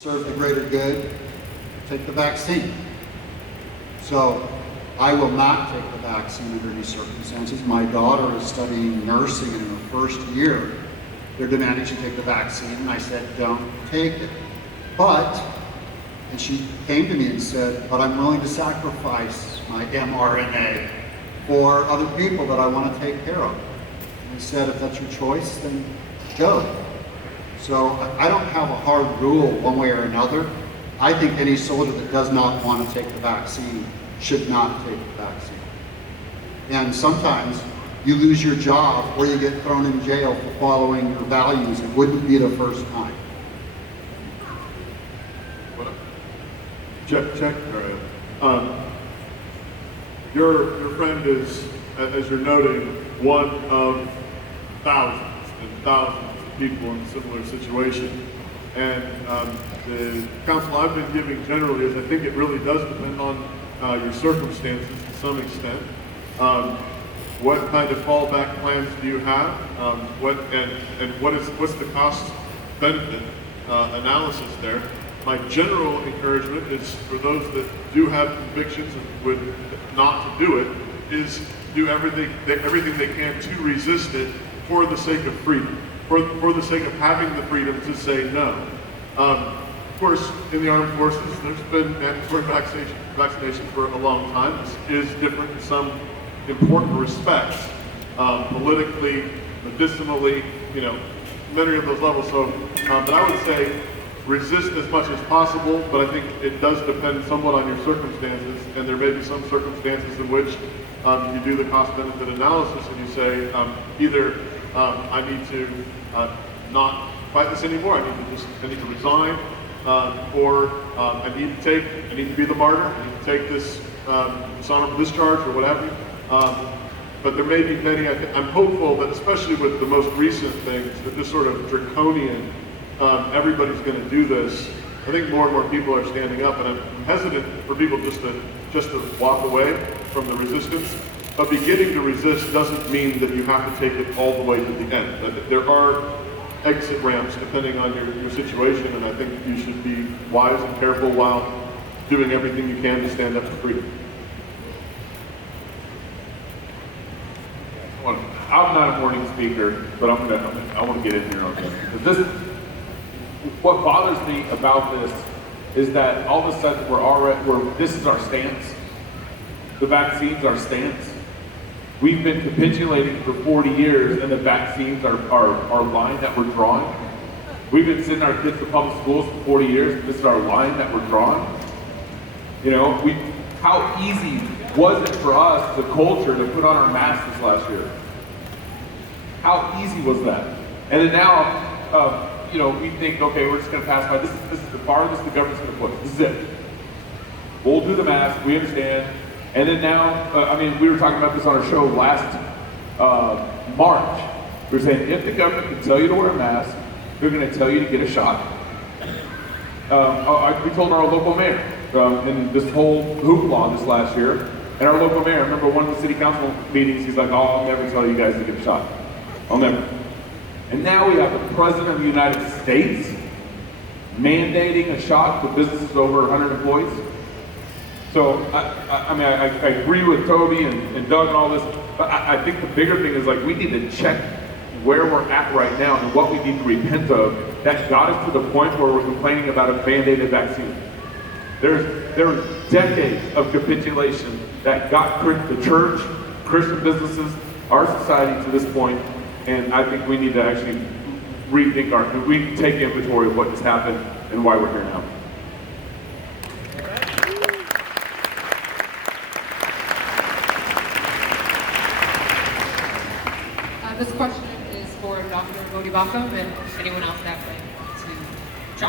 serve the greater good, take the vaccine. So I will not take the vaccine under any circumstances. My daughter is studying nursing, and in her first year, they're demanding she take the vaccine, and I said, don't take it. But, and she came to me and said, but I'm willing to sacrifice my mRNA for other people that I want to take care of. And I said, if that's your choice, then go. So I don't have a hard rule one way or another. I think any soldier that does not want to take the vaccine should not take the vaccine. And sometimes you lose your job or you get thrown in jail for following your values. It wouldn't be the first time. Check. Your friend is, as you're noting, one of thousands and thousands of people in a similar situation. And the counsel I've been giving generally is I think it really does depend on your circumstances to some extent. What kind of fallback plans do you have? What's the cost benefit analysis there? My general encouragement is for those that do have convictions and would not to do it, is do everything they can to resist it for the sake of freedom, for the sake of having the freedom to say no. Of course, in the armed forces, there's been mandatory vaccination for a long time. This is different in some important respects, politically, medicinally, many of those levels. So, but I would say resist as much as possible, but I think it does depend somewhat on your circumstances, and there may be some circumstances in which you do the cost-benefit analysis and you say, either I need to not fight this anymore, I need to resign, or I need to be the martyr, I need to take this dishonorable discharge or whatever. But there may be many, I'm hopeful that especially with the most recent things, that this sort of draconian, everybody's going to do this. I think more and more people are standing up, and I'm hesitant for people just to walk away from the resistance. But beginning to resist doesn't mean that you have to take it all the way to the end. That there are exit ramps depending on your situation, and I think you should be wise and careful while doing everything you can to stand up for freedom. I'm not a morning speaker, but I want to get in here on this. What bothers me about this is that all of a sudden this is our stance. The vaccine's our stance. We've been capitulating for 40 years, and the vaccines are our line that we're drawing. We've been sending our kids to public schools for 40 years, and this is our line that we're drawing. How easy was it for us, the culture, to put on our masks this last year? How easy was that? And then now, we think, okay, we're just going to pass by. This is the farthest the government's going to push. This is it. We'll do the mask. We understand. And then now, we were talking about this on our show last March. We were saying, if the government can tell you to wear a mask, they're going to tell you to get a shot. We told our local mayor in this whole hoopla this last year, and our local mayor, I remember one of the city council meetings, he's like, I'll never tell you guys to get a shot. I'll never. And now we have the President of the United States mandating a shot for businesses over 100 employees. So, I agree with Toby and Doug and all this, but I think the bigger thing is we need to check where we're at right now and what we need to repent of that got us to the point where we're complaining about a mandated vaccine. There are decades of capitulation that got the church, Christian businesses, our society to this point. And I think we need to actually take inventory of what has happened and why we're here now. This question is for Dr. Bodhibakum and anyone else that way.